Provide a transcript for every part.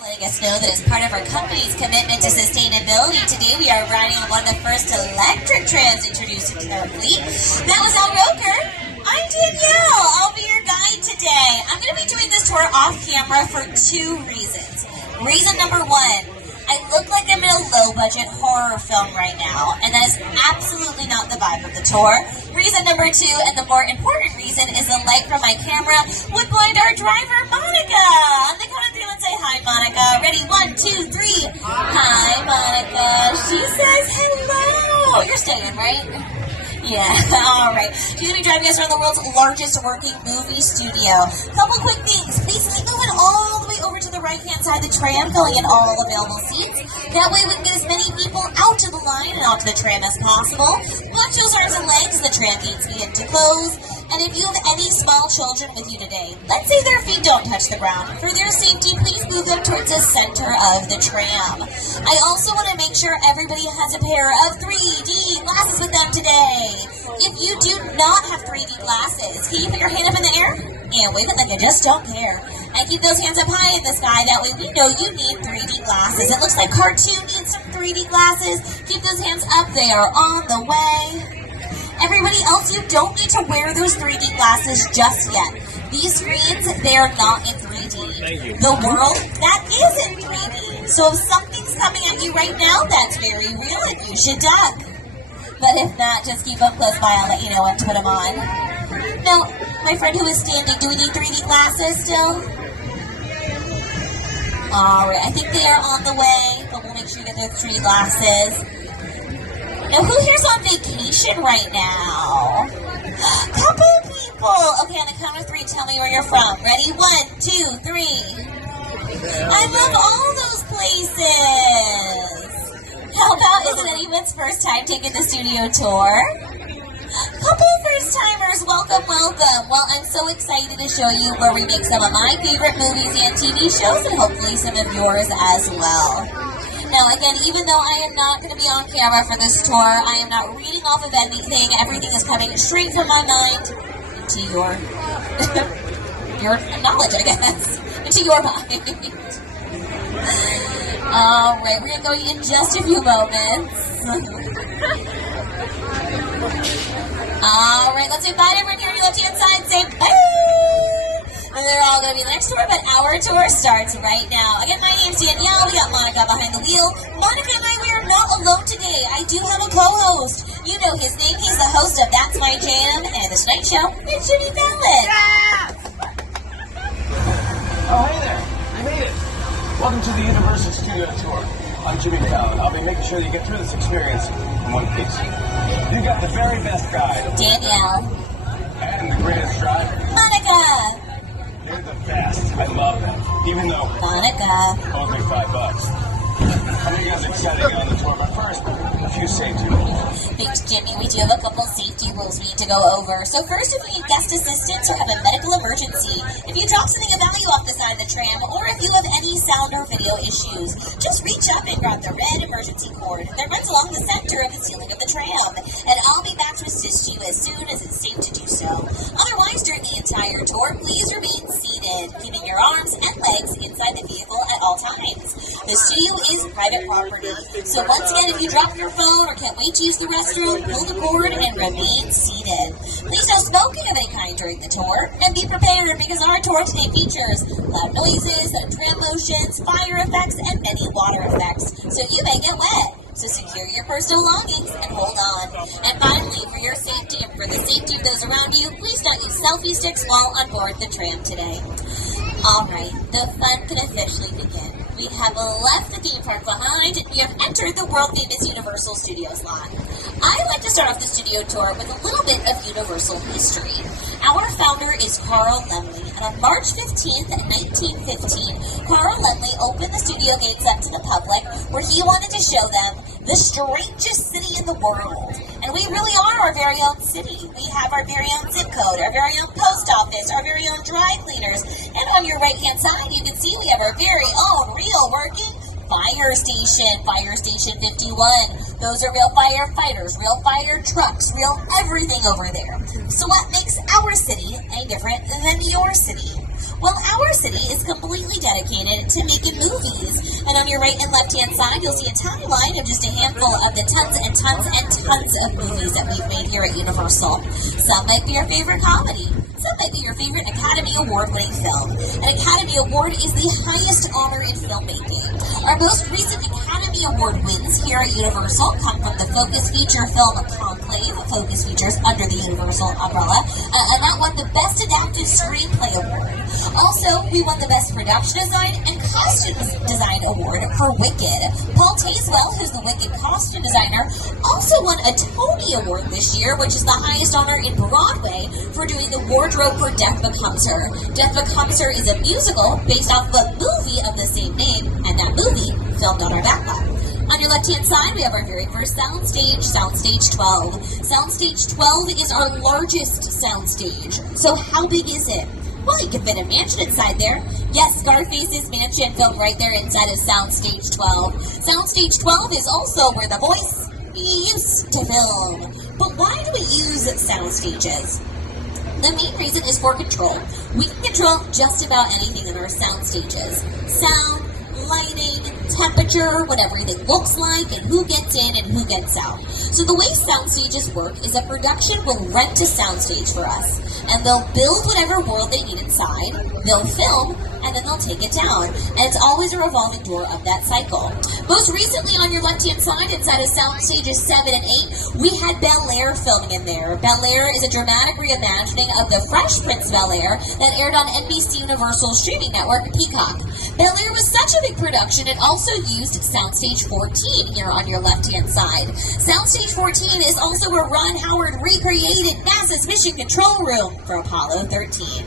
Letting us know that as part of our company's commitment to sustainability, today we are riding on one of the first electric trams introduced into their fleet. That was Al Roker. I'm Danielle. I'll be your guide today. I'm going to be doing this tour off camera for two reasons. Reason number one, I look like I'm in a low-budget horror film right now, and that is absolutely not the vibe of the tour. Reason number two, and the more important reason, is the light from my camera would blind our driver, Monica. I'm going to come through and say hi, Monica. Ready? 1, 2, 3. Hi, Monica. She says hello. You're staying, right? Yeah, all right. She's going to be driving us around the world's largest working movie studio. Couple quick things. Please keep moving all the way over to the right-hand side of the tram, filling in all available seats. That way we can get as many people out to the line and onto the tram as possible. Watch those arms and legs. The tram gates begin to close. And if you have any small children with you today, let's say their feet don't touch the ground. For their safety, please move them towards the center of the tram. I also want to make sure everybody has a pair of 3D glasses with them today. If you do not have 3D glasses, can you put your hand up in the air? And wave it like you just don't care. And keep those hands up high in the sky. That way we know you need 3D glasses. It looks like Cartoon needs some 3D glasses. Keep those hands up. They are on the way. Everybody else, you don't need to wear those 3D glasses just yet. These screens, they are not in 3D. Thank you. The world, that is in 3D. So if something's coming at you right now, that's very real and you should duck. But if not, just keep them close by. I'll let you know when to put them on. Now, my friend who is standing, do we need 3D glasses still? Alright, I think they are on the way, but we'll make sure that they're 3D glasses. Now, who here's on vacation right now? Couple people. Okay, on the count of 3, tell me where you're from. Ready? 1, 2, 3. I love all those places. How about, is it anyone's first time taking the studio tour? Couple first-timers, welcome, welcome. Well, I'm so excited to show you where we make some of my favorite movies and TV shows, and hopefully some of yours as well. Now, again, even though I am not going to be on camera for this tour, I am not reading off of anything. Everything is coming straight from my mind into your knowledge, I guess, into your mind. All right, we're going to go in just a few moments. All right, let's invite everyone here on your left-hand side. Say bye. And they're all going to be the next tour, but our tour starts right now. Again, my name's Danielle. We got Monica behind the wheel. Monica and I, we are not alone today. I do have a co-host. You know his name. He's the host of That's My Jam and The Tonight Show. It's Jimmy Fallon. Yes! Oh, hey there. You made it. Welcome to the Universal Studio Tour. I'm Jimmy Fallon. I'll be making sure that you get through this experience in one piece. You got the very best guide. Danielle. And the greatest driver. Monica. They're the best. I love them. Even though Monica. only $5. I know you guys are excited to get on the tour, but first, a few safety rules. Thanks, Jimmy. We do have a couple safety rules we need to go over. So first, if you need guest assistance or have a medical emergency, if you drop something of value off the side of the tram, or if you have any sound or video issues, just reach up and grab the red emergency cord that runs along the center of the ceiling of the tram, and I'll be back to assist you as soon as it's safe to do so. Otherwise, during the entire tour, please remain seated, keeping your arms and legs inside the vehicle at all times. The studio is private property, so once again, if you drop your phone or can't wait to use the restroom, pull the cord and remain seated. Please no smoking of any kind during the tour, and be prepared because our tour today features loud noises, tram motions, fire effects, and many water effects, so you may get wet. So secure your personal belongings and hold on. And finally, for your safety and for the safety of those around you, please don't use selfie sticks while on board the tram today. Alright, the fun can officially begin. We have left the theme park behind and we have entered the world-famous Universal Studios lot. I like to start off the studio tour with a little bit of Universal history. Our founder is Carl Laemmle, and on March 15th, 1915, Carl Laemmle opened the studio gates up to the public where he wanted to show them the strangest city in the world. And we really are our very own city. We have our very own zip code, our very own post office, our very own dry cleaners. And on your right-hand side, you can see we have our very own real working fire station 51. Those are real firefighters, real fire trucks, real everything over there. So what makes our city any different than your city? Well, our City is completely dedicated to making movies. And on your right and left-hand side, you'll see a timeline of just a handful of the tons and tons and tons of movies that we've made here at Universal. Some might be your favorite comedy. Some might be your favorite Academy Award-winning film. An Academy Award is the highest honor in filmmaking. Our most recent Academy Award wins here at Universal come from the Focus Feature film Conclave, Focus Features under the Universal umbrella, and that won the Best Adapted Screenplay Award. Also, we won the Best Production Design and Costume Design Award for Wicked. Paul Tazewell, who's the Wicked costume designer, also won a Tony Award this year, which is the highest honor in Broadway, for doing the wardrobe for Death Becomes Her. Death Becomes Her is a musical based off of a movie of the same name, and that movie filmed on our Backlot. On your left-hand side, we have our very first soundstage, Soundstage 12. Soundstage 12 is our largest soundstage. So how big is it? Well, you can fit a mansion inside there. Yes, Scarface's mansion filmed right there inside of Soundstage 12. Soundstage 12 is also where The Voice used to film. But why do we use soundstages? The main reason is for control. We can control just about anything in our soundstages. Sound, lighting, temperature, what everything looks like, and who gets in and who gets out. So the way soundstages work is a production will rent a soundstage for us, and they'll build whatever world they need inside, they'll film, and then they'll take it down. And it's always a revolving door of that cycle. Most recently on your left-hand side, inside of Soundstages 7 and 8, we had Bel Air filming in there. Bel Air is a dramatic reimagining of the Fresh Prince Bel Air that aired on NBC Universal streaming network, Peacock. Bel Air was such a big production, it also used Soundstage 14 here on your left-hand side. Soundstage 14 is also where Ron Howard recreated NASA's Mission Control Room for Apollo 13.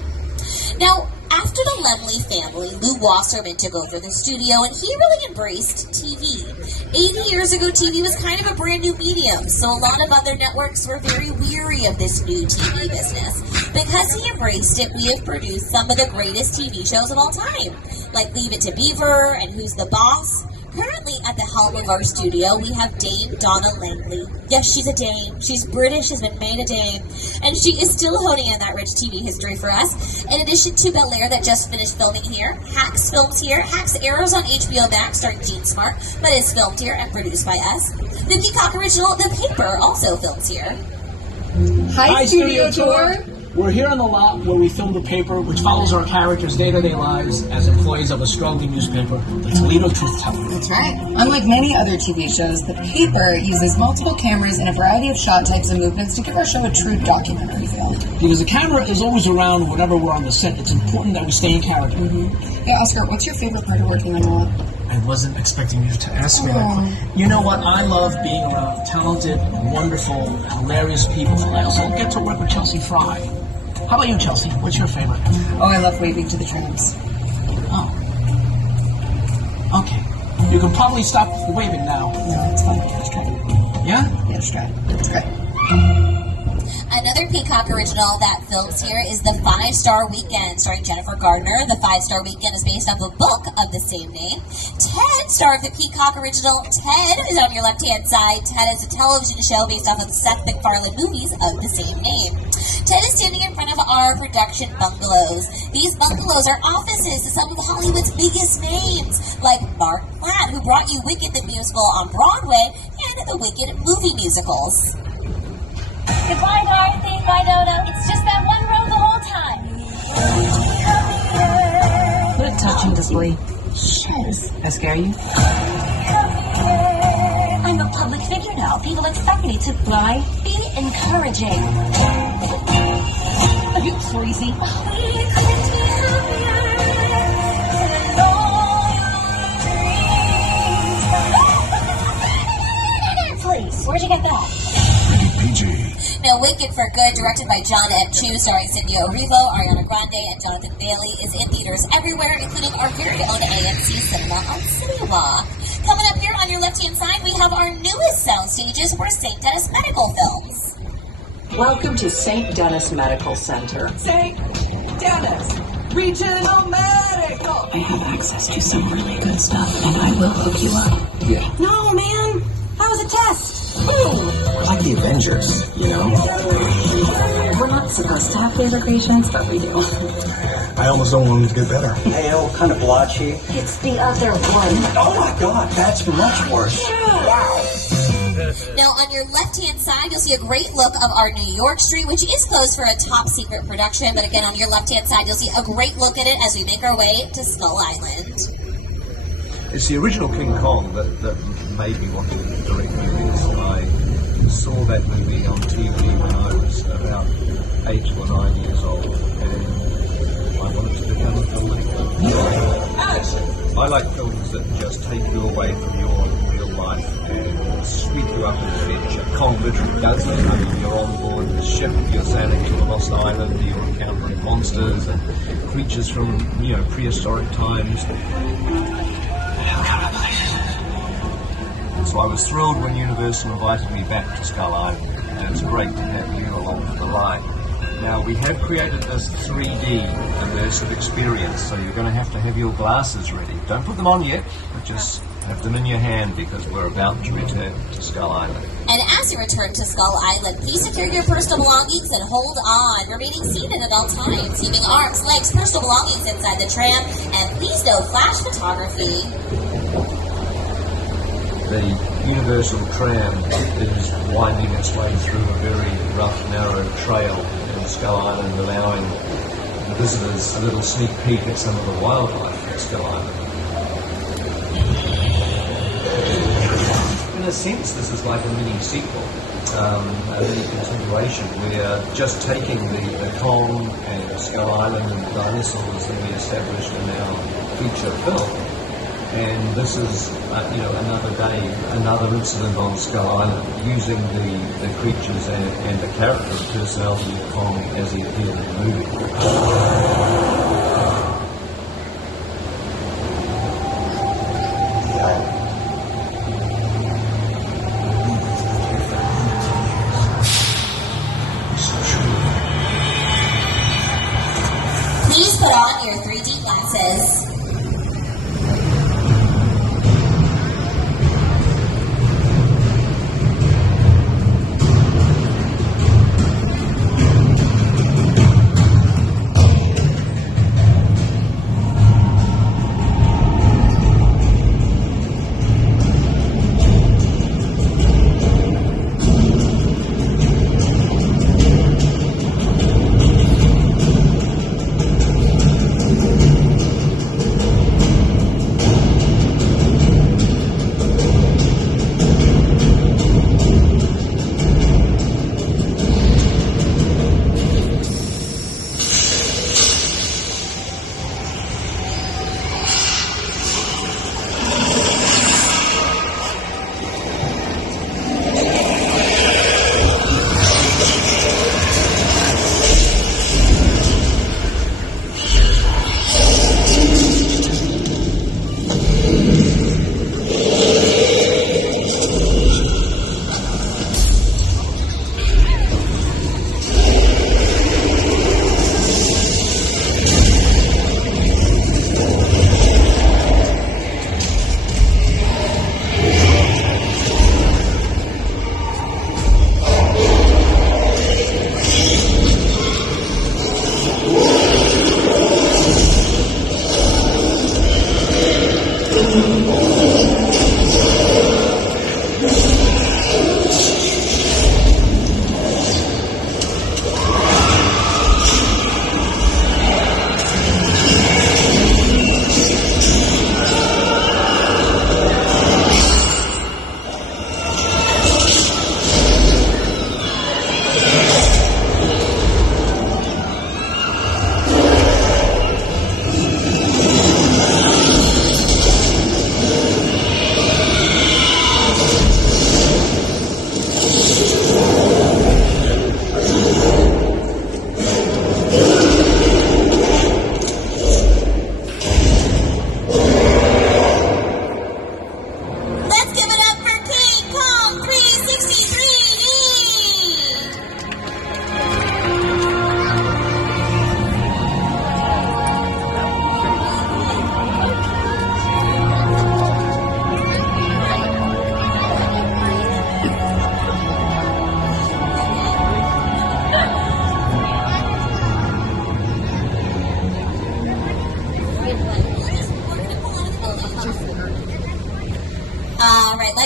Now, after the Lemley family, Lou Wasserman took over the studio, and he really embraced TV. 80 years ago, TV was kind of a brand new medium, so a lot of other networks were very weary of this new TV business. Because he embraced it, we have produced some of the greatest TV shows of all time, like Leave It to Beaver and Who's the Boss. Currently at the helm of our studio, we have Dame Donna Langley. Yes, she's a dame. She's British, has been made a dame, and she is still honing in that rich TV history for us. In addition to Bel Air that just finished filming here, Hacks films here. Hacks airs on HBO Max starring Gene Smart, but is filmed here and produced by us. The Peacock original The Paper also films here. Hi, Studio Tour! We're here on the lot where we film The Paper, which follows our characters' day-to-day lives as employees of a struggling newspaper, the Toledo Truth Teller. That's right. Unlike many other TV shows, The Paper uses multiple cameras and a variety of shot types and movements to give our show a true documentary feel. Because the camera is always around whenever we're on the set, it's important that we stay in character. Yeah, Oscar, what's your favorite part of working on the lot? I wasn't expecting you to ask me that. You know what? I love being around talented, wonderful, hilarious people. I also get to work with Chelsea Fry. How about you, Chelsea? What's your favorite? Oh, I love waving to the trams. Oh. Okay. You can probably stop the waving now. No, it's fine. Let's try it. Yeah? Yeah, let's try it. It's great. Another Peacock original that films here is The 5-Star Weekend, starring Jennifer Gardner. The 5-Star Weekend is based off a book of the same name. Ted, star of the Peacock original Ted, is on your left-hand side. Ted is a television show based off of Seth MacFarlane movies of the same name. Ted is standing in front of our production bungalows. These bungalows are offices to some of Hollywood's biggest names, like Mark Platt, who brought you Wicked the musical on Broadway, and the Wicked movie musicals. Goodbye, Dorothy. Bye, Dodo. It's just that one road the whole time. What a touching display. Shucks. That scare you? I'm a public figure now. People expect me to be encouraging. Are you crazy? Please, where'd you get that? Now, Wicked for Good, directed by John M. Chu, starring Cindy O'Rivo, Ariana Grande, and Jonathan Bailey, is in theaters everywhere, including our very own AMC Cinema on City Walk. Coming up here on your left-hand side, we have our newest sound stages for St. Dennis Medical Films. Welcome to St. Dennis Medical Center. St. Dennis Regional Medical. I have access to some really good stuff, and I will hook you up. Yeah. No, man. That was a test. We're like the Avengers, you know? We're not supposed to have favorite patients, but we do. I almost don't want him to get better. Pale, kind of blotchy. It's the other one. Oh my God, that's much worse. Wow. Now, on your left-hand side, you'll see a great look of our New York street, which is closed for a top-secret production. But again, on your left-hand side, you'll see a great look at it as we make our way to Skull Island. It's the original King Kong that made me want to direct movies. I saw that movie on TV when I was about 8 or 9 years old, and I wanted to become a filmmaker. I like films that just take you away from your real life and sweep you up in the adventure. Kong literally does that. I mean, you're on board the ship, you're sailing to a lost island, you're encountering monsters and creatures from, prehistoric times. So I was thrilled when Universal invited me back to Skull Island, and it's great to have you along for the ride. Now, we have created this 3D immersive experience, so you're going to have your glasses ready. Don't put them on yet, but just have them in your hand because we're about to return to Skull Island. And as you return to Skull Island, please secure your personal belongings and hold on, remaining seated at all times, keeping arms, legs, personal belongings inside the tram, and please no flash photography. The Universal tram is winding its way through a very rough, narrow trail in Skull Island, allowing the visitors a little sneak peek at some of the wildlife at Skull Island. In a sense, this is like a mini sequel, a mini continuation. We're just taking the Kong and Skull Island and the dinosaurs that we established in our feature film. And this is, another day, another incident on Skull Island, using the creatures and the character and personality of Kong as he appeared in the movie. Please put on your 3D glasses.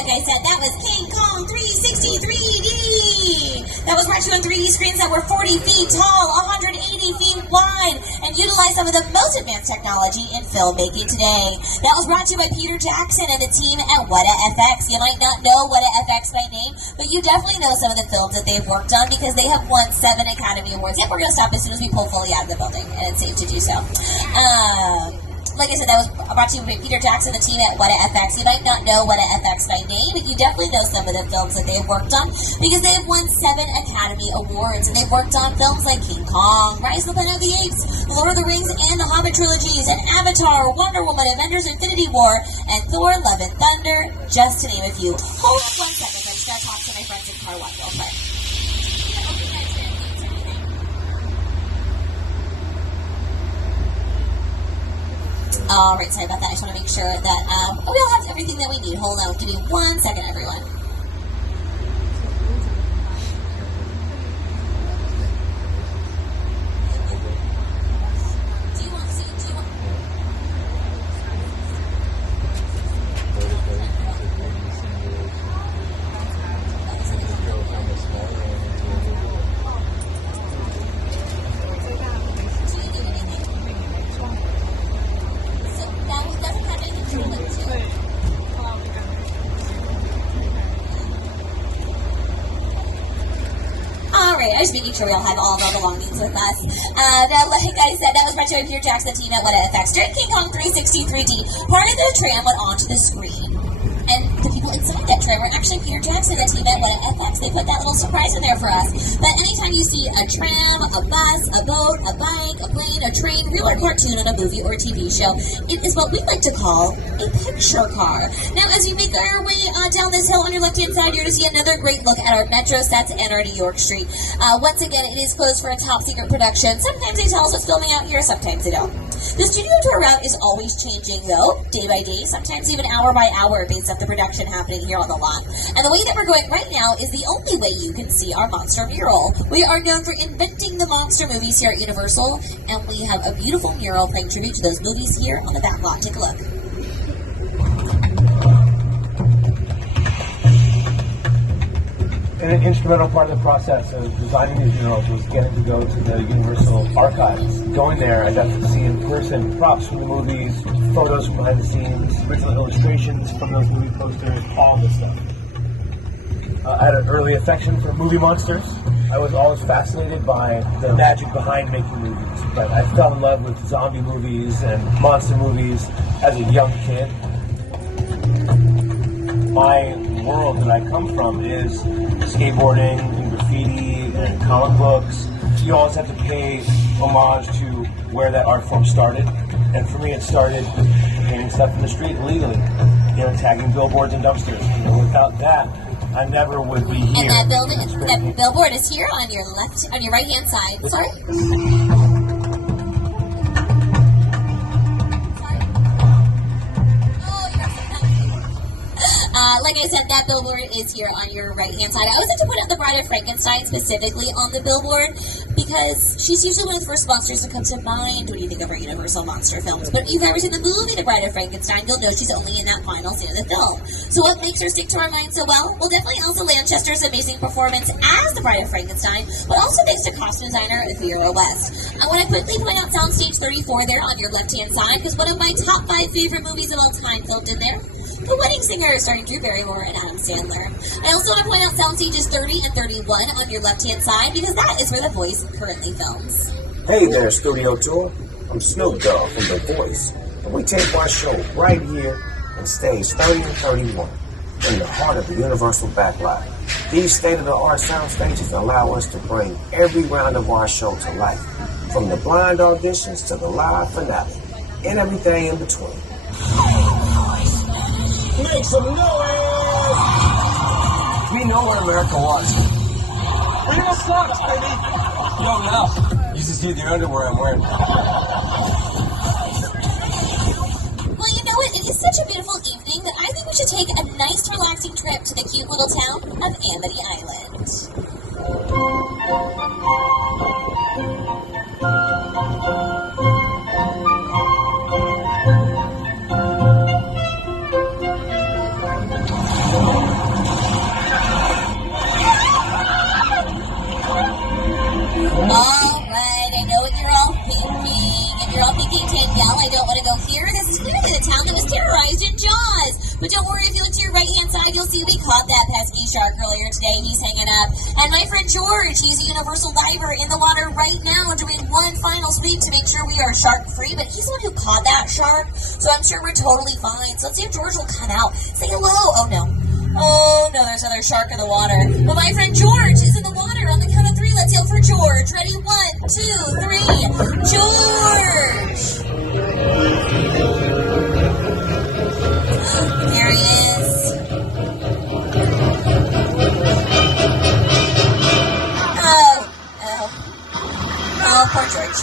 I said, that was King Kong 360 3D. That was brought to you on 3D screens that were 40 feet tall, 180 feet wide, and utilized some of the most advanced technology in filmmaking today. That was brought to you by Peter Jackson and the team at Weta FX. You might not know Weta FX by name, but you definitely know some of the films that they've worked on because they have won 7 Academy Awards. Yep, we're going to stop as soon as we pull fully out of the building, and it's safe to do so. Like I said, that was brought to you by Peter Jackson, the team at Weta FX. You might not know Weta FX by name, but you definitely know some of the films that they've worked on because they have won 7 Academy Awards, and they've worked on films like King Kong, Rise of the Planet of the Apes, Lord of the Rings and the Hobbit trilogies, and Avatar, Wonder Woman, Avengers Infinity War, and Thor, Love and Thunder, just to name a few. Hold on 1 second, I just gotta talk to my friends in car one real quick. Alright, sorry about that. I just want to make sure that we all have everything that we need. Hold on, give me 1 second, everyone. I was making sure we all have all of our belongings with us. Now, like I said, that was brought to you by Peter Jackson, team at Weta FX. During King Kong 360 3D, part of the tram went onto the screen. And the people inside that tram were actually Peter Jackson, the team at Weta FX. They put that little surprise in there for us. But anytime you see a tram, a bus, a boat, a bike, a plane, a train, real or cartoon on a movie or TV show, it is what we like to call a picture car. Now, as you make our way down this hill on your left-hand side, you're going to see another great look at our Metro sets and our New York Street. Once again, it is closed for a top-secret production. Sometimes they tell us what's filming out here, sometimes they don't. The studio tour route is always changing, though, day by day, sometimes even hour by hour, based off the production happening here on the lot. And the way that we're going right now is the only way you can see our monster mural. We are known for inventing the monster movies here at Universal, and we have a beautiful mural paying tribute to those movies here on the Backlot. Take a look. An instrumental part of the process of designing these murals was getting to go to the Universal archives. Going there, I got to see in person props from the movies, photos from behind the scenes, original illustrations from those movie posters, all this stuff. I had an early affection for movie monsters. I was always fascinated by the magic behind making movies, but I fell in love with zombie movies and monster movies as a young kid. My world that I come from is skateboarding and graffiti and comic books. You always have to pay homage to where that art form started. And for me, it started painting stuff in the street illegally, tagging billboards and dumpsters. Without that, I never would be here. And that billboard is here on your right-hand side. Sorry. Like I said, that billboard is here on your right-hand side. I always like to put out the Bride of Frankenstein specifically on the billboard because she's usually one of the first monsters to come to mind when you think of our Universal monster films. But if you've ever seen the movie The Bride of Frankenstein, you'll know she's only in that final scene of the film. So what makes her stick to our mind so well? Well, definitely Elsa Lanchester's amazing performance as the Bride of Frankenstein, but also thanks to costume designer Vera West. I want to quickly point out Soundstage 34 there on your left-hand side because one of my top 5 favorite movies of all time filmed in there. The Wedding Singer, starring Drew Barrymore and Adam Sandler. I also want to point out Soundstages 30 and 31 on your left-hand side because that is where The Voice currently films. Hey there, Studio Tour. I'm Snoop Dogg from The Voice, and we tape our show right here on stage 30 and 31 in the heart of the Universal Backlot. These state-of-the-art sound stages allow us to bring every round of our show to life, from the blind auditions to the live finale, and everything in between. Make some noise! We know where America was. Freedom sucks, baby! You don't know. You just need the underwear I'm wearing. Well, you know what? It is such a beautiful evening that I think we should take a nice, relaxing trip to the cute little town of Amity Island. you're all thinking, Danielle, I don't want to go here. This is clearly the town that was terrorized in Jaws. But don't worry, if you look to your right-hand side, you'll see we caught that pesky shark earlier today. He's hanging up. And my friend George, he's a universal diver in the water right now doing one final sweep to make sure we are shark-free. But he's the one who caught that shark, so I'm sure we're totally fine. So let's see if George will come out. Say hello. Oh, no. Oh, no, there's another shark in the water. But my friend George is in the water. On the count of 3, let's yell for George. Ready? 1, 2, 3. George! There he is. Oh, poor George.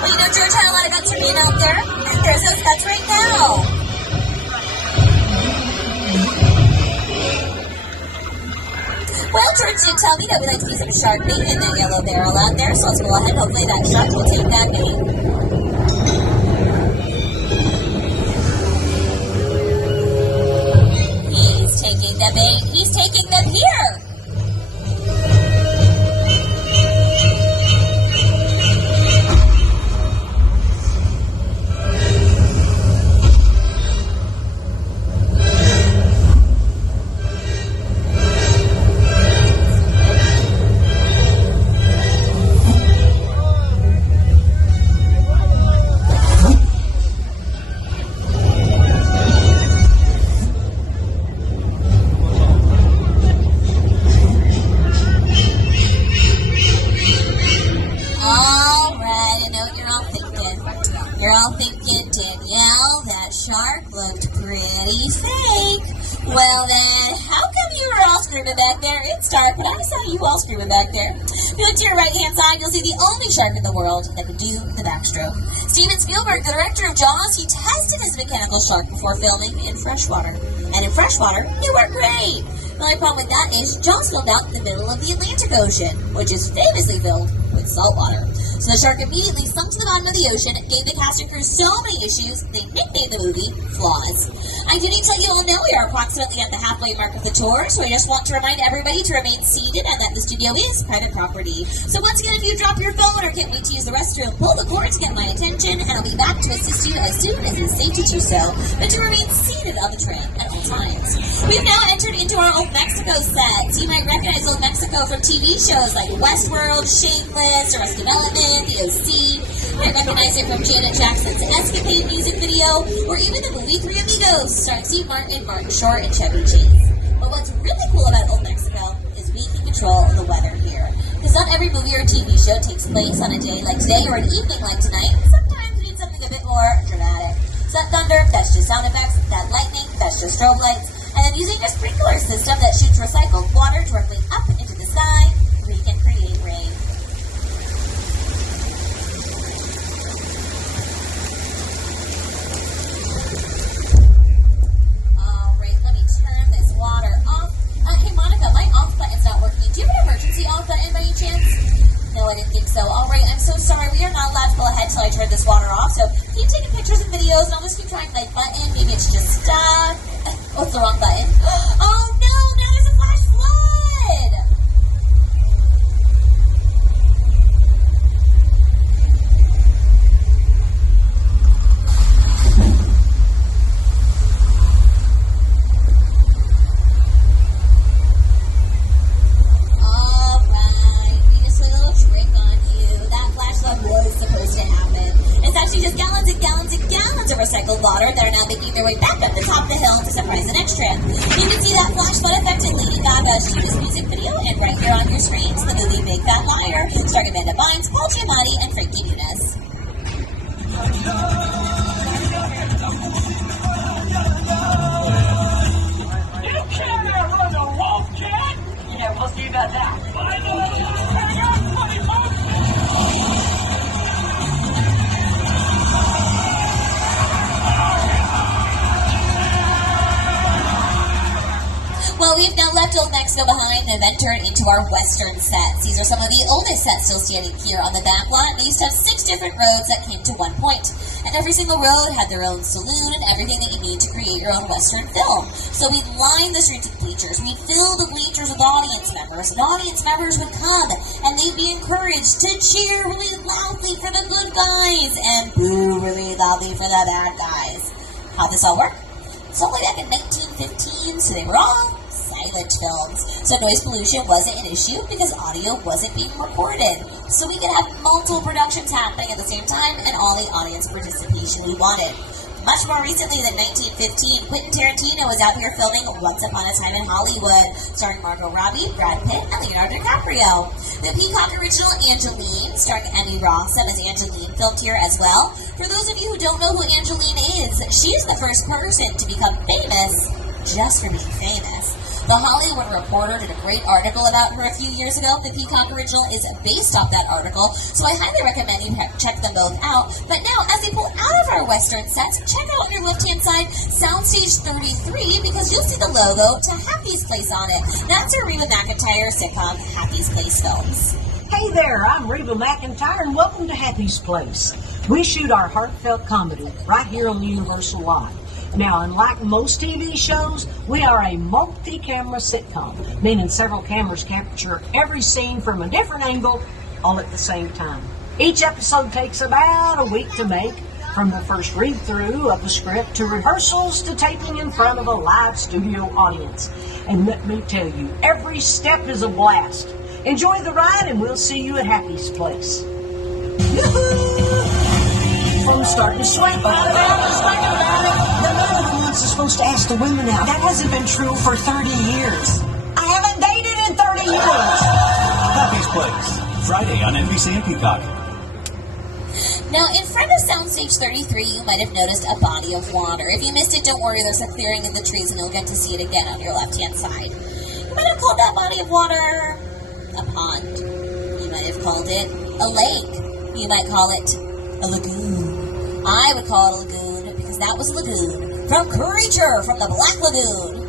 Well, you know, George had a lot of guts for being out there, and there's those guts right now. Well, George did tell me that we like to see some shark bait in that yellow barrel out there, so let's go ahead. Hopefully that shark will take that bait. He's taking the bait. He's taking them here. Danielle, that shark looked pretty fake. Well then, how come you were all screaming back there? It's dark, but I saw you all screaming back there. If you look to your right-hand side, you'll see the only shark in the world that could do the backstroke. Steven Spielberg, the director of Jaws, he tested his mechanical shark before filming in freshwater. And in freshwater, it worked great. The only problem with that is Jaws filmed out in the middle of the Atlantic Ocean, which is famously filled with salt water. So the shark immediately sunk to the bottom of the ocean, gave the cast and crew so many issues, they nicknamed the movie Flaws. I do need to let you all know we are approximately at the halfway mark of the tour, so I just want to remind everybody to remain seated and that the studio is private property. So once again, if you drop your phone or can't wait to use the restroom, pull the cord to get my attention, and I'll be back to assist you as soon as it's safe to do so, but to remain seated on the train at all times. We've now entered into our Old Mexico set. So you might recognize Old Mexico from TV shows like Westworld, Shameless, Arrested Development, The OC. You might recognize it from Janet Jackson's Escapade music video, or even the movie Three Amigos, starring Steve Martin, Martin Short, and Chevy Chase. But what's really cool about Old Mexico is we can control the weather here. Because not every movie or TV show takes place on a day like today or an evening like tonight. Sometimes we need something a bit more dramatic. So that thunder, that's just sound effects. That lightning, that's just strobe lights. And then using a sprinkler system that shoots recycled water directly up into the sky, we can create rain. Alright, let me turn this water off. Hey Monica, my off button's not working. Do you have an emergency off button by any chance? No, I didn't think so. Alright, I'm so sorry. We are not allowed to go ahead till I turn this water off. So keep taking pictures and videos, and I'll just keep trying my button. Maybe it's just stuck. Oh, it's the wrong button. Oh no, now there's a flash flood! Alright, we just put a little trick on you. That flash flood was supposed to happen. It's actually just gallons and gallons and gallons of recycled water that are now making their way back up the top of the hill to surprise the next trip. You can see that flash flood effect in Lady Gaga's Judas music video, and right here on your screens, the movie Big Fat Liar, starring Amanda Bynes, Paul Giamatti, and Frankie Muniz. You can't outrun a wolf, kid! Yeah, we'll see about that. Well, Well, we've now left Old Mexico behind and entered into our Western sets. These are some of the oldest sets still standing here on the backlot. They used to have 6 different roads that came to one point. And every single road had their own saloon and everything that you need to create your own Western film. So we lined the streets with bleachers. We filled the bleachers with audience members. And audience members would come and they'd be encouraged to cheer really loudly for the good guys and boo really loudly for the bad guys. How'd this all work? It's only back in 1915, so they were all silent films. So noise pollution wasn't an issue because audio wasn't being recorded. So we could have multiple productions happening at the same time and all the audience participation we wanted. Much more recently than 1915, Quentin Tarantino was out here filming Once Upon a Time in Hollywood, starring Margot Robbie, Brad Pitt, and Leonardo DiCaprio. The Peacock original Angeline, starring Emmy Rossum as Angeline, filmed here as well. For those of you who don't know who Angeline is, she is the first person to become famous just for being famous. The Hollywood Reporter did a great article about her a few years ago. The Peacock original is based off that article, so I highly recommend you check them both out. But now, as they pull out of our Western sets, check out on your left-hand side Soundstage 33, because you'll see the logo to Happy's Place on it. That's our Reba McEntire sitcom, Happy's Place Films. Hey there, I'm Reba McEntire, and welcome to Happy's Place. We shoot our heartfelt comedy right here on Universal Live. Now, unlike most TV shows, we are a multi-camera sitcom, meaning several cameras capture every scene from a different angle, all at the same time. Each episode takes about a week to make, from the first read-through of the script to rehearsals to taping in front of a live studio audience. And let me tell you, every step is a blast. Enjoy the ride, and we'll see you at Happy's Place. I'm starting to sweat. The man who is supposed to ask the women out. That hasn't been true for 30 years. I haven't dated in 30 years. Happy's Place, Friday on NBC and Peacock. Now, in front of Soundstage 33, you might have noticed a body of water. If you missed it, don't worry, there's a clearing in the trees and you'll get to see it again on your left-hand side. You might have called that body of water a pond. You might have called it a lake. You might call it a lagoon. I would call it a lagoon because that was a lagoon from Creature from the Black Lagoon.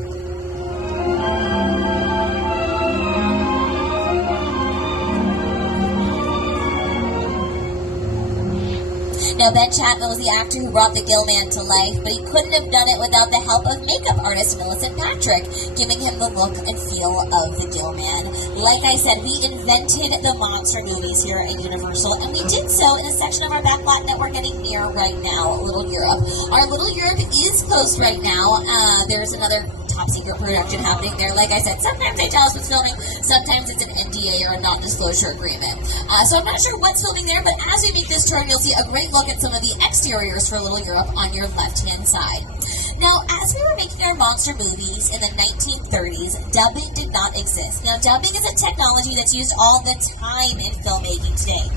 Now, Ben Chapman was the actor who brought the Gill Man to life, but he couldn't have done it without the help of makeup artist Millicent Patrick, giving him the look and feel of the Gill Man. Like I said, we invented the monster movies here at Universal, and we did so in a section of our backlot that we're getting near right now, Little Europe. Our Little Europe is closed right now. There's another top-secret production happening there. Like I said, sometimes they tell us what's filming, sometimes it's an NDA or a non-disclosure agreement. So I'm not sure what's filming there, but as we make this turn, you'll see a great look at some of the exteriors for Little Europe on your left-hand side. Now, as we were making our monster movies in the 1930s, dubbing did not exist. Now, dubbing is a technology that's used all the time in filmmaking today.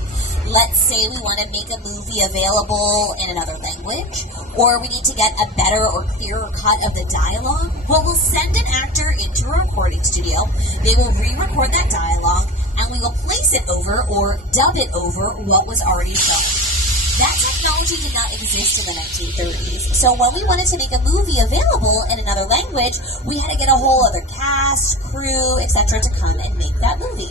Let's say we want to make a movie available in another language, or we need to get a better or clearer cut of the dialogue. Well, we'll send an actor into a recording studio, they will re-record that dialogue, and we will place it over or dub it over what was already shown. That technology did not exist in the 1930s, so when we wanted to make a movie available in another language, we had to get a whole other cast, crew, etc. to come and make that movie.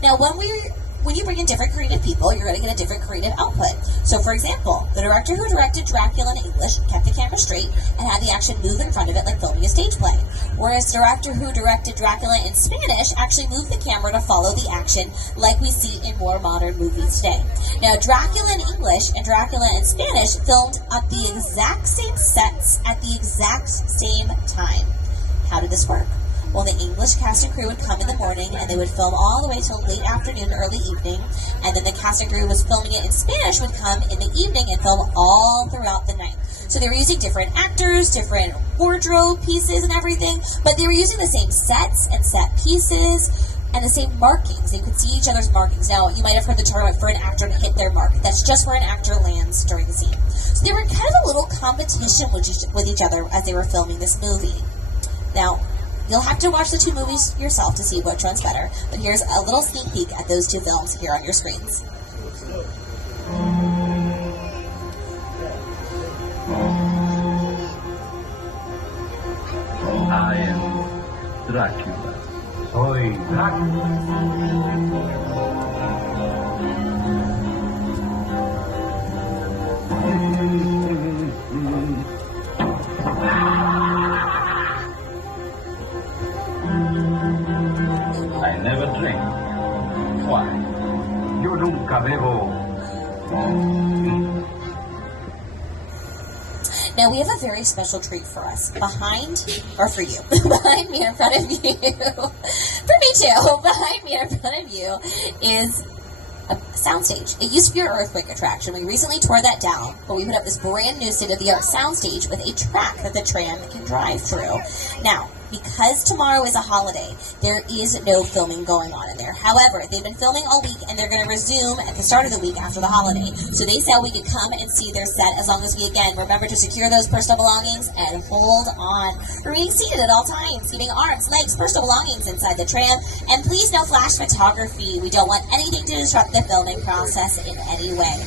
Now, when you bring in different creative people, you're going to get a different creative output. So, for example, the director who directed Dracula in English kept the camera straight and had the action move in front of it like filming a stage play. Whereas the director who directed Dracula in Spanish actually moved the camera to follow the action like we see in more modern movies today. Now, Dracula in English and Dracula in Spanish filmed at the exact same sets at the exact same time. How did this work? Well, the English cast and crew would come in the morning, and they would film all the way till late afternoon, early evening, and then the cast and crew who was filming it in Spanish would come in the evening and film all throughout the night. So they were using different actors, different wardrobe pieces and everything, but they were using the same sets and set pieces and the same markings. They could see each other's markings. Now, you might have heard the term for an actor to hit their mark. That's just where an actor lands during the scene. So they were kind of a little competition with each other as they were filming this movie. Now, you'll have to watch the two movies yourself to see which one's better, but here's a little sneak peek at those two films here on your screens. I am Dracula. Soy I never drink. Why? Yo nunca bebo. Now we have a very special treat for us. Behind, or for you, behind me in front of you, for me too, behind me in front of you is a soundstage. It used to be our earthquake attraction. We recently tore that down, but we put up this brand new state-of-the-art soundstage with a track that the tram can drive through. Now, because tomorrow is a holiday, there is no filming going on in there. However, they've been filming all week, and they're going to resume at the start of the week after the holiday. So they said we could come and see their set as long as we, again, remember to secure those personal belongings and hold on. Remaining seated at all times, keeping arms, legs, personal belongings inside the tram, and please no flash photography. We don't want anything to disrupt the filming process in any way.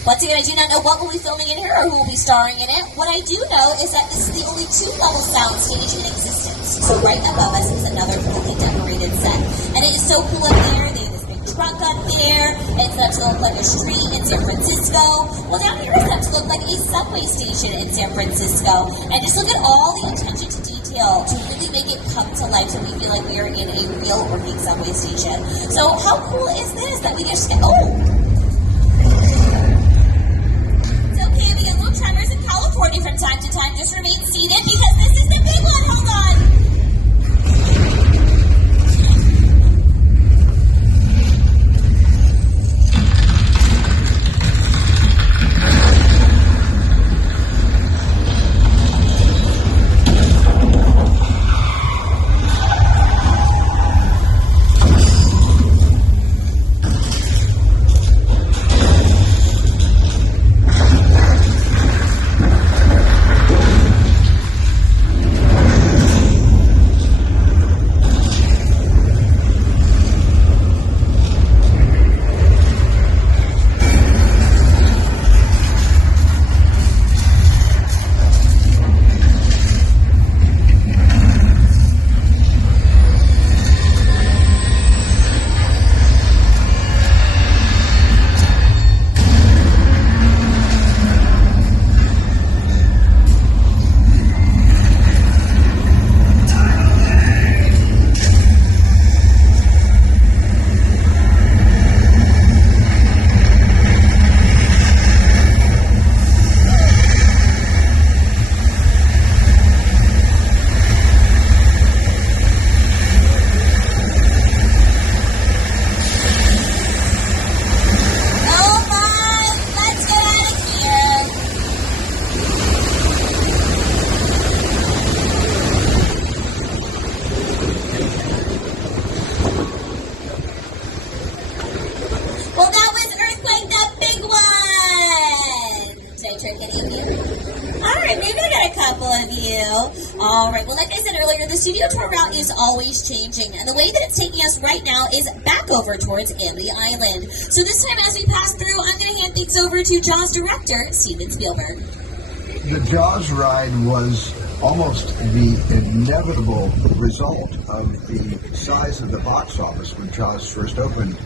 Once again, I do not know what will be filming in here or who will be starring in it. What I do know is that this is the only two-level soundstage in existence. So right above us is another fully decorated set. And it is so cool up there. They have this big truck up there. It's set to look like a street in San Francisco. Well, down here it's set to look like a subway station in San Francisco. And just look at all the attention to detail to really make it come to life so we feel like we are in a real working subway station. So how cool is this that we just get... Tremors in California from time to time. Just remain seated because this is the big one. Hold on. Alright, well like I said earlier, the studio tour route is always changing, and the way that it's taking us right now is back over towards Amity Island. So this time as we pass through, I'm going to hand things over to Jaws director, Steven Spielberg. The Jaws ride was almost the inevitable result of the size of the box office when Jaws first opened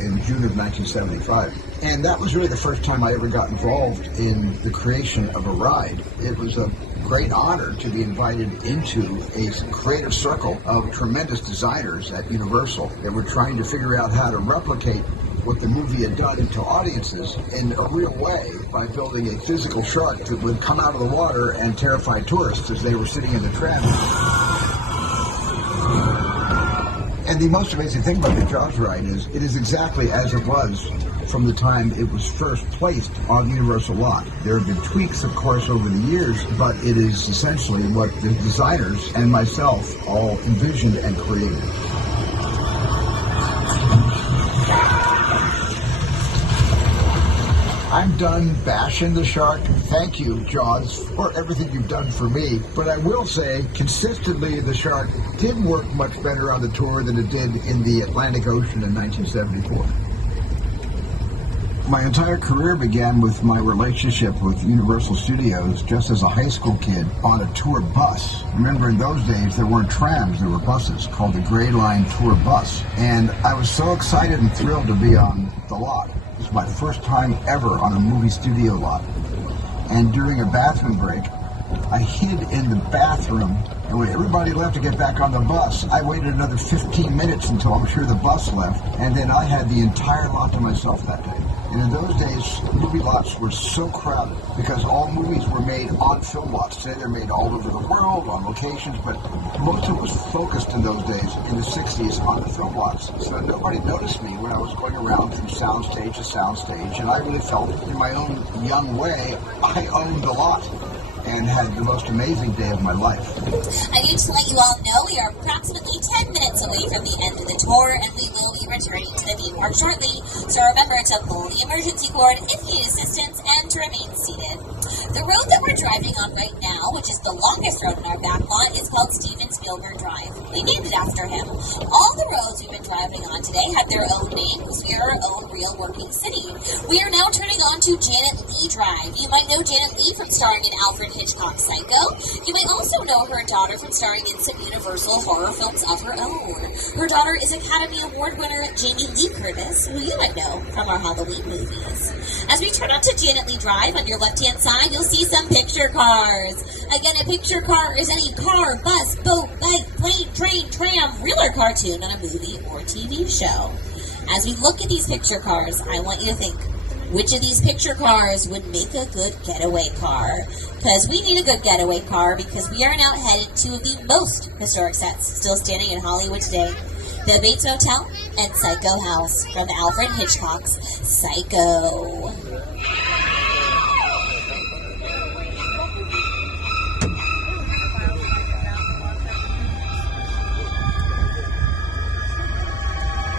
in June of 1975. And that was really the first time I ever got involved in the creation of a ride. It was a great honor to be invited into a creative circle of tremendous designers at Universal that were trying to figure out how to replicate what the movie had done into audiences in a real way by building a physical shark that would come out of the water and terrify tourists as they were sitting in the tram. And the most amazing thing about the Jaws ride is it is exactly as it was from the time it was first placed on the Universal lot. There have been tweaks, of course, over the years, but it is essentially what the designers and myself all envisioned and created. I'm done bashing the shark. Thank you, Jaws, for everything you've done for me. But I will say, consistently, the shark did work much better on the tour than it did in the Atlantic Ocean in 1974. My entire career began with my relationship with Universal Studios just as a high school kid on a tour bus. Remember, in those days, there weren't trams, there were buses called the Gray Line Tour Bus. And I was so excited and thrilled to be on the lot. It was my first time ever on a movie studio lot. And during a bathroom break, I hid in the bathroom, and when everybody left to get back on the bus, I waited another 15 minutes until I'm sure the bus left, and then I had the entire lot to myself that day. And in those days, movie lots were so crowded because all movies were made on film lots. Today they're made all over the world, on locations, but most of it was focused in those days, in the 60s, on the film lots. So nobody noticed me when I was going around from soundstage to soundstage, and I really felt, in my own young way, I owned the lot and had the most amazing day of my life. I need to let you all know we are approximately 10 minutes away from the end of the tour, and we will be returning to the theme park shortly, so remember to pull the emergency cord if you need assistance and to remain seated. The road that we're driving on right now, which is the longest road in our backlot, is called Steven Spielberg Drive. We named it after him. All the roads we've been driving on today have their own names. We are our own real working city. We are now turning on to Janet Leigh Drive. You might know Janet Leigh from starring in Alfred Hitchcock's Psycho. You might also know her daughter from starring in some Universal horror films of her own. Her daughter is Academy Award winner Jamie Lee Curtis, who you might know from our Halloween movies. As we turn onto Janet Leigh Drive, on your left-hand side, you'll see some picture cars. Again, a picture car is any car, bus, boat, bike, plane, train, tram, real or cartoon on a movie or TV show. As we look at these picture cars, I want you to think, which of these picture cars would make a good getaway car? Because we need a good getaway car because we are now headed to the most historic sets still standing in Hollywood today. The Bates Motel and Psycho House from Alfred Hitchcock's Psycho.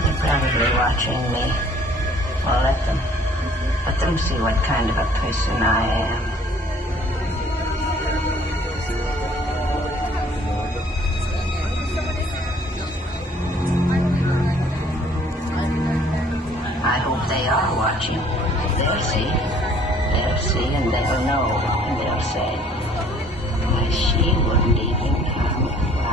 They're probably watching me. Well, let them see what kind of a person I am. I hope they are watching. They'll see, and they'll know, and they'll say, why, she wouldn't even come by.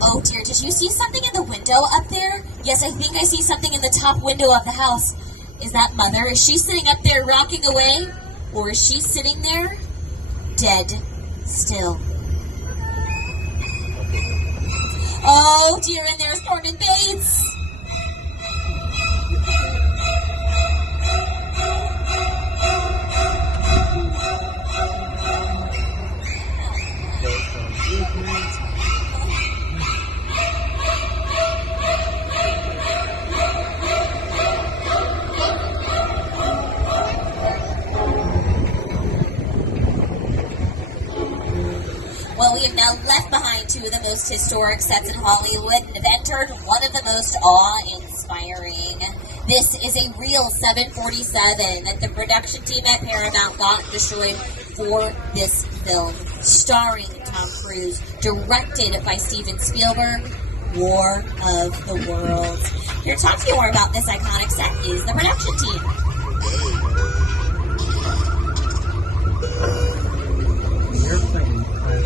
Oh dear, did you see something in the window up there? Yes, I think I see something in the top window of the house. Is that Mother? Is she sitting up there rocking away? Or is she sitting there dead still? Oh dear, and there's Norman Bates. Well, we have now left behind two of the most historic sets in Hollywood and have entered one of the most awe-inspiring. This is a real 747 that the production team at Paramount got destroyed for this film, starring Tom Cruise, directed by Steven Spielberg, War of the Worlds. Here to talk to you more about this iconic set is the production team. The airplane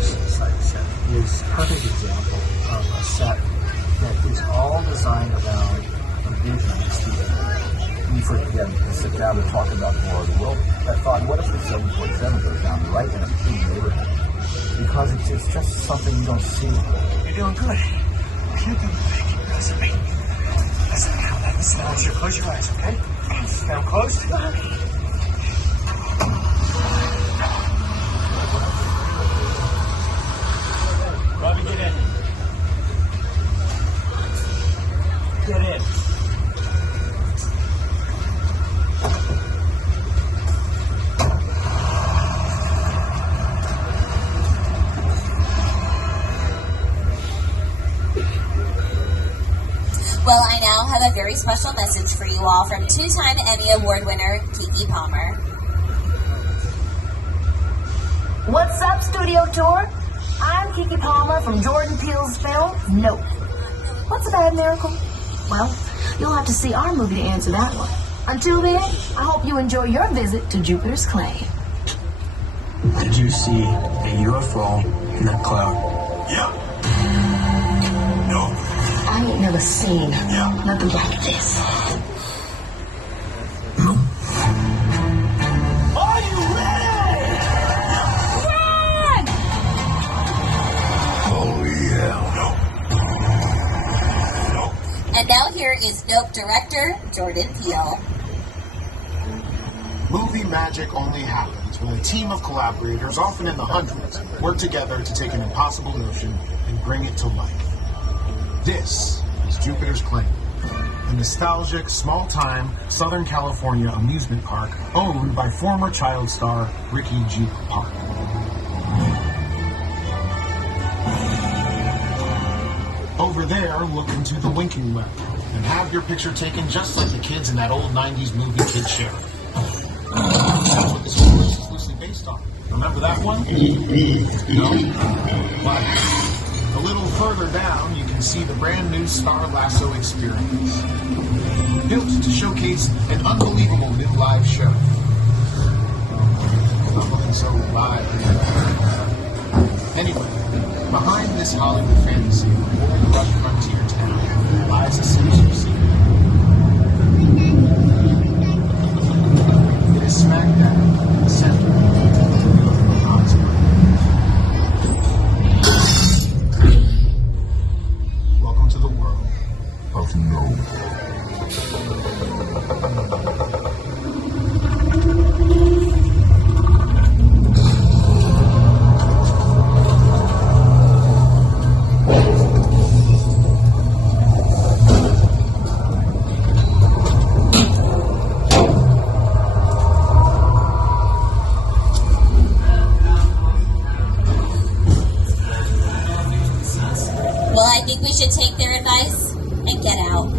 set is a perfect example of a set that is all designed around a vision of Steven. We first began to sit down and talk about War of the World. I thought, what if the 747 goes down right in a key neighborhood? Because it's just something you don't see. You're doing good. You're doing good. Listen to me. Listen now. Listen now. Close your eyes, okay? Now close. Robbie, get in. Get in. Well, I now have a very special message for you all from two-time Emmy Award winner Keke Palmer. What's up, Studio Tour? I'm Keke Palmer from Jordan Peele's film, Nope. What's a bad miracle? Well, You'll have to see our movie to answer that one. Until then, I hope you enjoy your visit to Jupiter's clay. Did you see a UFO in that cloud? Yep. No. I ain't never seen nothing like this. Are you ready? Run! Oh, yeah. And now here is Nope director Jordan Peele. Movie magic only happens when a team of collaborators, often in the hundreds, work together to take an impossible notion and bring it to life. This is Jupiter's Claim, a nostalgic, small-time Southern California amusement park owned by former child star Ricky G. Park. Over there, look into the winking web and have your picture taken just like the kids in that old 90s movie Kid Share. That's what this whole place is loosely based on. Remember that one? No? But a little further down, you can see the brand new Star Lasso experience. Built to showcase an unbelievable new live show. It's not looking so live anymore. Anyway, behind this Hollywood fantasy, over the rush frontier town, lies a sinister secret. It is smack dab in the center of God's world. Welcome to the world of no. I think we should take their advice and get out.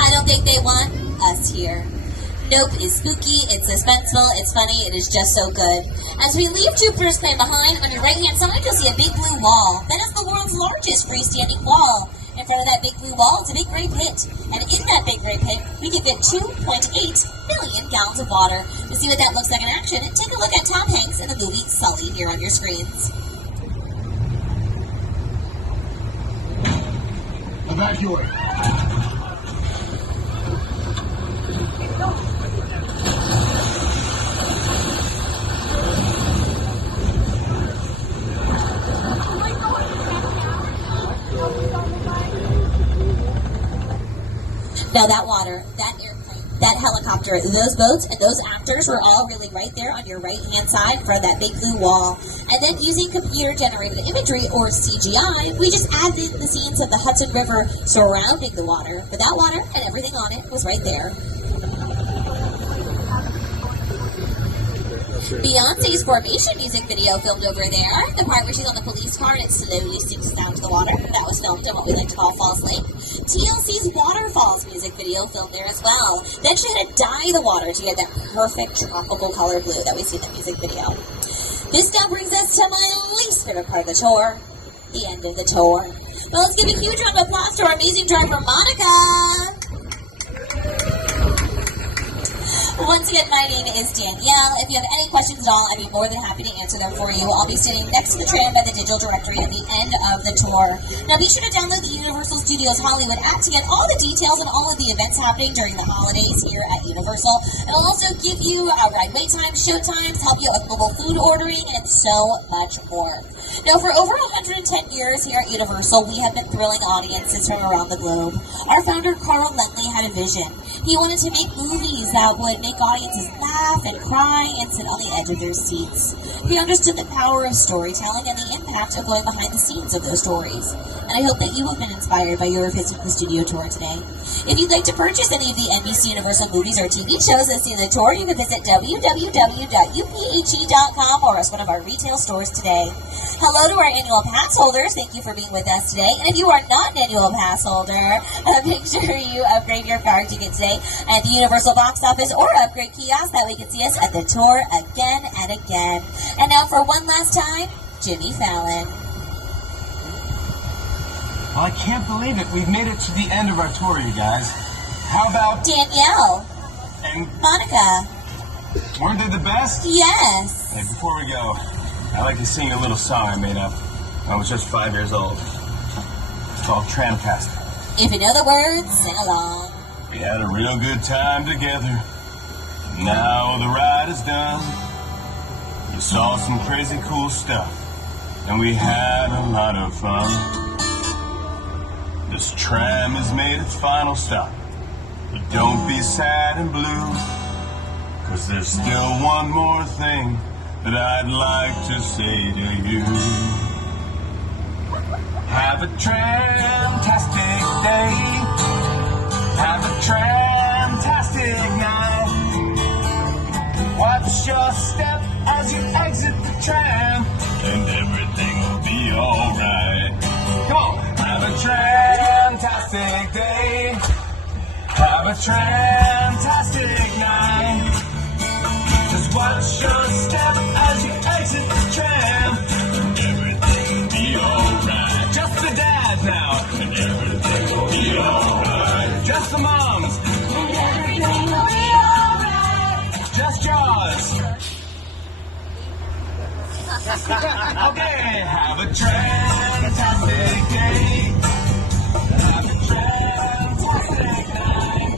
I don't think they want us here. Nope is spooky, it's suspenseful, it's funny, it is just so good. As we leave Jupiter's Claim behind, on your right-hand side, you'll see a big blue wall. That is the world's largest freestanding wall. In front of that big blue wall, it's a big gray pit. And in that big gray pit, we can fit 2.8 million gallons of water. To see what that looks like in action, take a look at Tom Hanks in the movie Sully here on your screens. Evacuate. Now that water, that airplane, that helicopter, those boats, and those actors were all really right there on your right-hand side in front of that big blue wall. And then using computer-generated imagery, or CGI, we just added the scenes of the Hudson River surrounding the water. But that water and everything on it was right there. Beyonce's Formation music video filmed over there. The part where she's on the police car and it slowly sinks down to the water. That was filmed in what we like to call Falls Lake. TLC's Waterfalls music video filmed there as well. Then she had to dye the water to get that perfect tropical color blue that we see in the music video. This now brings us to my least favorite part of the tour, the end of the tour. Well, let's give a huge round of applause to our amazing driver, Monica. Once again, my name is Danielle. If you have any questions at all, I'd be more than happy to answer them for you. I'll be standing next to the tram by the digital directory at the end of the tour. Now, be sure to download the Universal Studios Hollywood app to get all the details and all of the events happening during the holidays here at Universal. It'll also give you ride wait times, show times, help you out with mobile food ordering, and so much more. Now, for over 110 years here at Universal, we have been thrilling audiences from around the globe. Our founder, Carl Lentley, had a vision. He wanted to make movies that would make audiences laugh and cry and sit on the edge of their seats. He understood the power of storytelling and the impact of going behind the scenes of those stories. And I hope that you have been inspired by your visit to the studio tour today. If you'd like to purchase any of the NBC Universal movies or TV shows that see the tour, you can visit www.uphe.com or ask one of our retail stores today. Hello to our annual pass holders. Thank you for being with us today. And if you are not an annual pass holder, make sure you upgrade your power ticket today at the Universal box office or upgrade kiosk. That way you can see us at the tour again and again. And now for one last time, Jimmy Fallon. Well, I can't believe it. We've made it to the end of our tour, you guys. How about Danielle. And Monica. weren't they the best? Yes. Hey, before we go, I'd like to sing a little song I made up when I was just 5 years old. It's called Tramtastic. If you know the words, sing along. We had a real good time together. Now the ride is done. We saw some crazy cool stuff, and we had a lot of fun. This tram has made its final stop, but don't be sad and blue, 'cause there's still one more thing that I'd like to say to you. Have a tramtastic day. Have a tramtastic night. Watch your step as you exit the tram, and everything will be alright. Come on! Have a tramtastic day. Have a tramtastic night. Just watch your step as you exit the tram, and everything will be alright. Just the dads now, and everything will be alright. Just the moms, and everything will be alright. Just Jaws. Okay, have a tramtastic day. Have a tramtastic night.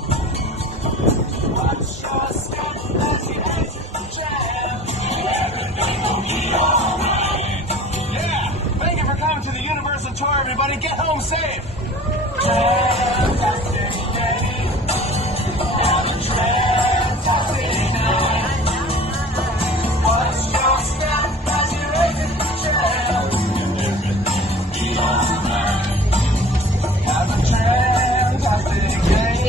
Watch your step as you exit the tram, and everything will be alright. Yeah, thank you for coming to the Universal Tour, everybody. Get home safe. Tramtastic day. Have a tramtastic night. Watch your step as you exit the tram, and everything will be alright. Have a tramtastic day.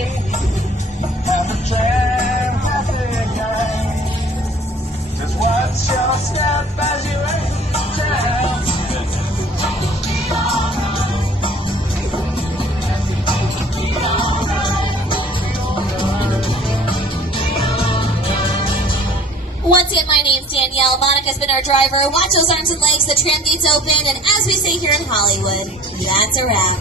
Have a tramtastic night. Just watch your step as you exit the tram. Once again, my name's Danielle. Monica's been our driver. Watch those arms and legs. The tram gates open. And as we say here in Hollywood, that's a wrap.